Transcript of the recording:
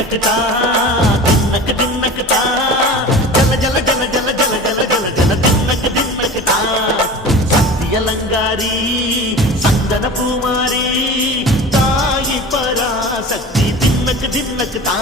தின்னக்கு தா தின்னக்கு தின்னக்கு தா ஜல ஜல ஜல ஜல ஜல ஜல ஜல ஜல தின்னக்கு தின்னக்கு தா சக்தியலங்காரி சந்தன பூமாரி தாயி பராசக்தி தின்னக்கு தின்னக்கு தா